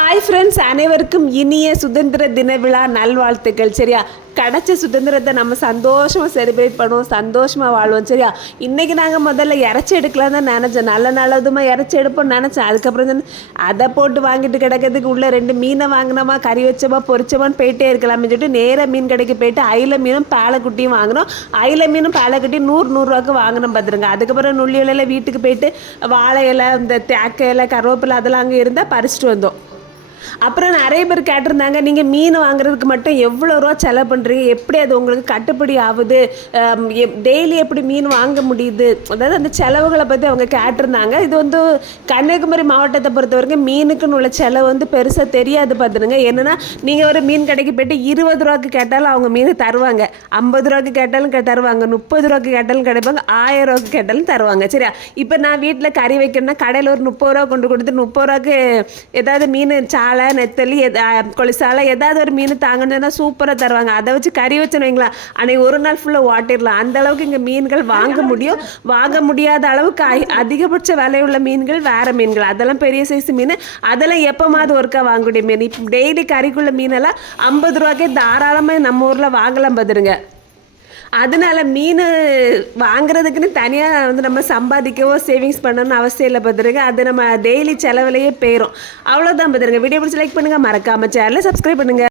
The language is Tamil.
ஹாய் ஃப்ரெண்ட்ஸ் அனைவருக்கும் இனிய சுதந்திர தின விழா நல்வாழ்த்துக்கள். சரியா? கிடைச்ச சுதந்திரத்தை நம்ம சந்தோஷமாக செலிப்ரேட் பண்ணுவோம் சந்தோஷமாக வாழ்வோம். சரியா? இன்றைக்கி நாங்கள் முதல்ல இறச்சி எடுக்கலாம் தான் நினச்சோம். நல்ல நல்லதுமா இறச்சி எடுப்போம்னு நினச்சேன் அதுக்கப்புறம் தான் அதை போட்டு வாங்கிட்டு கிடக்கிறதுக்கு உள்ளே ரெண்டு மீனை வாங்கினோமா? கறி வச்சோமா? பொறிச்சோமான்னு போயிட்டே இருக்கலாம்னு சொல்லிட்டு நேராக மீன் கடைக்கு போயிட்டு அயில மீனும் பாலைக்குட்டியும் வாங்கினோம். அயில மீனும் பாலக்குட்டியும் நூறு நூறுரூவாக்கு வாங்கினோம் பார்த்துருங்க அதுக்கப்புறம் நுள்ளி இலையில வீட்டுக்கு போயிட்டு வாழை இலை இந்த தேக்க இலை கருவேப்பிலை அதெல்லாம் அங்கே இருந்தால் பறிச்சுட்டு வந்தோம். அப்புறம் நிறைய பேர் கேட்டிருந்தாங்க நீங்கள் மீன் வாங்குறதுக்கு மட்டும் எவ்வளோ ரூபா செலவு பண்ணுறீங்க எப்படி அது உங்களுக்கு கட்டுப்படி ஆகுது? டெய்லி எப்படி மீன் வாங்க முடியுது? அதாவது அந்த செலவுகளை பற்றி அவங்க கேட்டிருந்தாங்க. இது வந்து கன்னியாகுமரி மாவட்டத்தை பொறுத்த வரைக்கும் மீனுக்குன்னு உள்ள செலவு வந்து பெருசாக தெரியாது பார்த்துருங்க என்னென்னா நீங்கள் ஒரு மீன் கடைக்கு போயிட்டு இருபது ரூபாய்க்கு கேட்டாலும் அவங்க மீன் தருவாங்க. ஐம்பது ரூபாய்க்கு கேட்டாலும் கே- தருவாங்க. முப்பது ரூபாய்க்கு கேட்டாலும் கிடைப்பாங்க. ஆயிரம் ரூபாய்க்கு கேட்டாலும் தருவாங்க. சரியா? இப்போ நான் வீட்டில் கறி வைக்கணும்னா கடையில் ஒரு முப்பது ரூபா கொண்டு கொடுத்து முப்பது ரூபாய்க்கு ஏதாவது மீன் சா சாலை நெத்தலி எதா கொலிசாலை ஏதாவது ஒரு மீன் தாங்கணும்னா சூப்பராக தருவாங்க. அதை வச்சு கறி வச்சுன்னு வைங்களா. அன்னைக்கு ஒரு நாள் ஃபுல்லாக ஓட்டிடலாம். அந்த அளவுக்கு இங்கே மீன்கள் வாங்க முடியும். வாங்க முடியாத அளவுக்கு அதிகபட்ச விலையுள்ள மீன்கள் வேற மீன்கள். அதெல்லாம் பெரிய சைஸ் மீன். அதெல்லாம் எப்போமாவது ஒருக்கா வாங்கக்கூடிய மீன். இப்போ டெய்லி கறிக்குள்ள மீனெல்லாம் ஐம்பது ரூபாய்க்கே தாராளமாக நம்ம ஊரில் வாங்கலாம் பார்த்துருங்க அதனால மீன் வாங்குறதுக்குன்னு தனியாக வந்து நம்ம சம்பாதிக்கவோ சேவிங்ஸ் பண்ணணும்னு அவசியம் இல்லை பார்த்துருங்க அது நம்ம டெய்லி செலவுலையே போயிடும் அவ்வளோதான் பார்த்துருங்க வீடியோ பிடிச்சி லைக் பண்ணுங்கள் மறக்காமல் சேனலை சப்ஸ்கிரைப் பண்ணுங்கள்